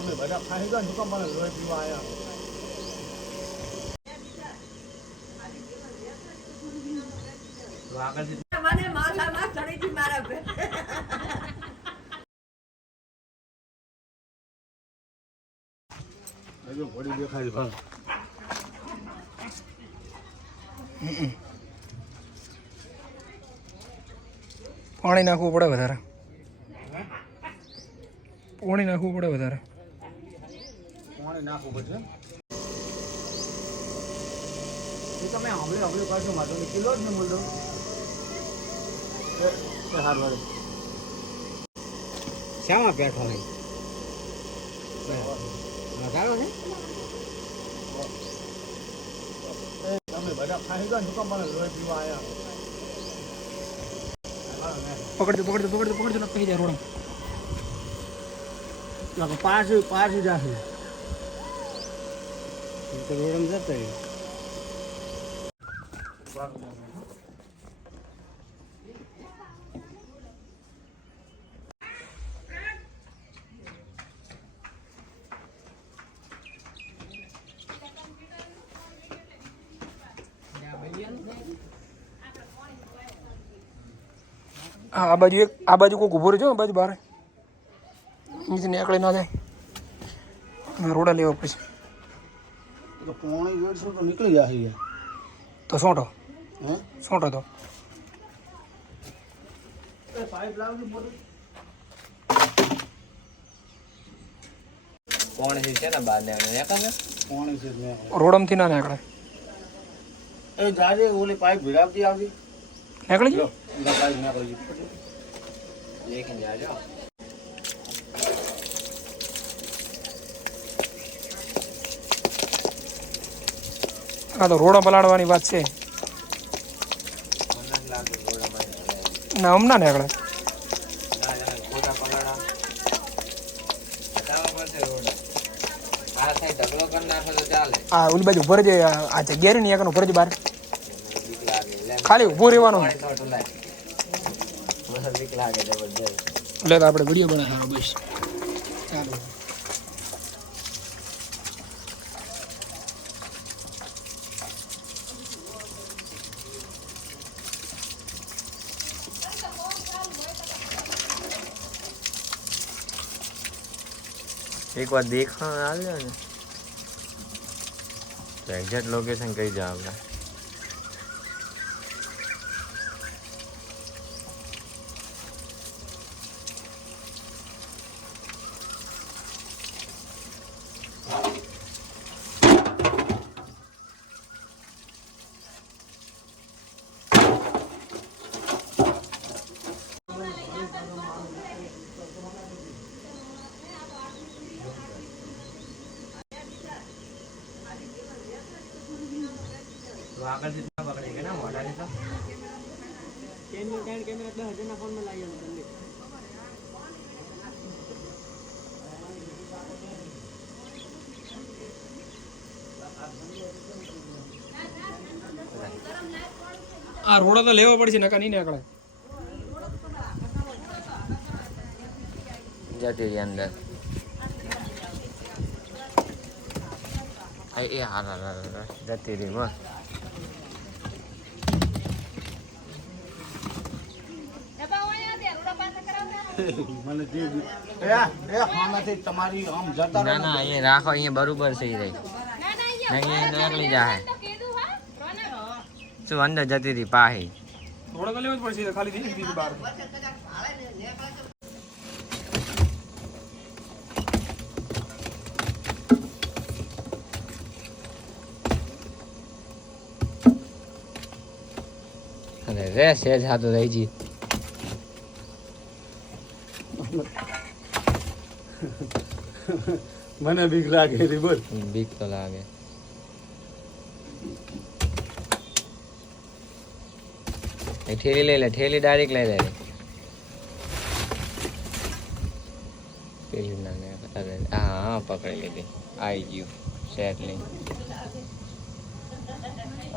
તમે બધા ખાઈ ગયા ને તો મને લોહી પીવા આવ્યા. મને માથામાં ચડી હતી મારા પે. હજુ ઘોડી દેખાય છે ભાઈ. પાણી નાખવું પડે વધારે. પાણી નાખવું પડે વધારે. પાણી નાખવું પડશે. તમે હમણાં પાછું મારો કિલો જ ને બોલ દો સારું વાળું શામાં બેઠો નહીં લગાડો ને તમે બધા ખાઈ ગયા ને તો મને લોહી પીવા આવ્યા. પકડજો પકડજો પકડજો પકડજો ને કહી જાય રોડમ પાછું જાશે તો રોડમ જતો રહ્યો. હા આ બાજુ કોઈક ઊભો રહેજો આ બાજુ બહાર અહીંથી નીકળી ના જાય રોડા લેવા પછી તો પોણી વેડશું તો નીકળી જશે. તો સોંટો હે સોંટો તો પાઇપ લાવજો મોટું. કોણ છે ને બાદ ને પોણી છે મેં રોડમથી ના નીકળે. એ જાજે ઓલી પાઇપ ભીડાવતી આવતી નીકળી લો ગયો પાઇપ નાખી લેખીને જાજો. હા તો રોડા પલાળવાની વાત છે. ના આમ ના નીકળે. હા ઓલી બાજુ ઉભર છે આ જગ્યા રે ને એક ઉભર છે બહાર ખાલી ઉભો રહેવાનું એટલે તો આપણે વિડીયો બનાવ્યો બસ ચાલો. એક વાર દેખા આવ્યો ને તો એક્ઝેક્ટ લોકેશન કઈ જાવ આપણે. આગળથી પકડી કે ના મોઢાથી તો કેમેરા 10,000 ના ફોનમાં લાવી આલો જલ્દી. આ રોડા તો લેવા પડશે નકા નહીં નીકળે. જતી અંદર એ હા જતી રહી બસ. મને જે ખાનાથી તમારી આમ જતા ના ના અહીંયા રાખો અહીંયા બરોબર છે રહી અહીંયા નીકળી જાય શું અંદર જતી રહી પાહી. રોડા તો લેવા જ પડશે ખાલી દીધી બહાર. અરે રે સેજ હાથું રહી જી. મને બીક લાગે રી બોલ. બીક તો લાગે. એ ઠેલી લઈ લે ઠેલી ડાયરેક્ટ લઈ લે પેલી ના ને અરે હા પકડી લીધી આવી ગયું સેટ લઈ.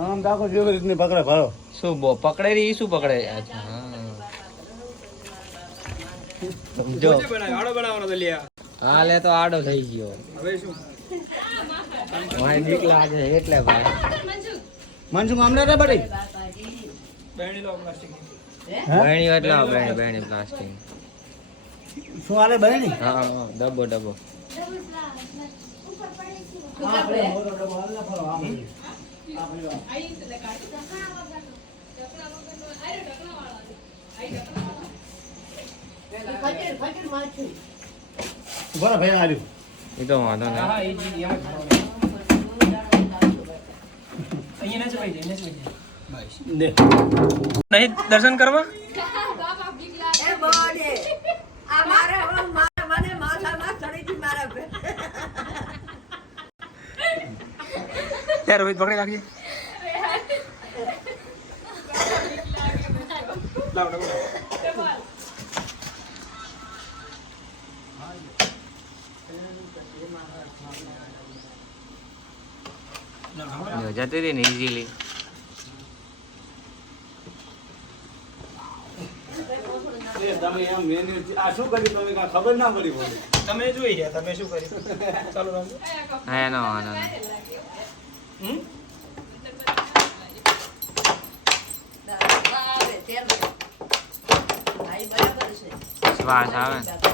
આમ દાખો જેવી રીતની પકડે ભાડો શું બો પકડે રહી શું પકડે. અચ્છા હા જો બનાવ્યો આડો બનાવવાનો તો લ્યા હાલે તો આડો થઈ ગયો હવે શું મારે બીક લાગે એટલે ભાઈ મનસુખ આમના રે બડી બેણી લો પ્લાસ્ટિક બેણી એટલે બેણી પ્લાસ્ટિક શું હાલે બહેની હા હા ડબ્બો ડબ્બો બરાબર ભાઈ આવ્યું એ તો વાંધો નહીં હા એ જી એમ જ અહીંયા જ ભાઈ જઈને જ ભાઈ દે નહીં દર્શન કરવા એ બોડે આ મારે હવે મને માથામાં ચડીથી મારા બે યાર રોહિત પકડી રાખજે લાવ લાવ જતી રહી ને ઇઝીલી તમે એમ મેન્યુ આ શું કર્યું તમે કાંઈ ખબર ના પડી બોલી તમે જોઈ રહ્યા તમે શું કર્યું ચાલો રામજી હા એનો વાંધો નહીં હમ આવે તેલ ભાઈ બરાબર છે શ્વાસ આવે ને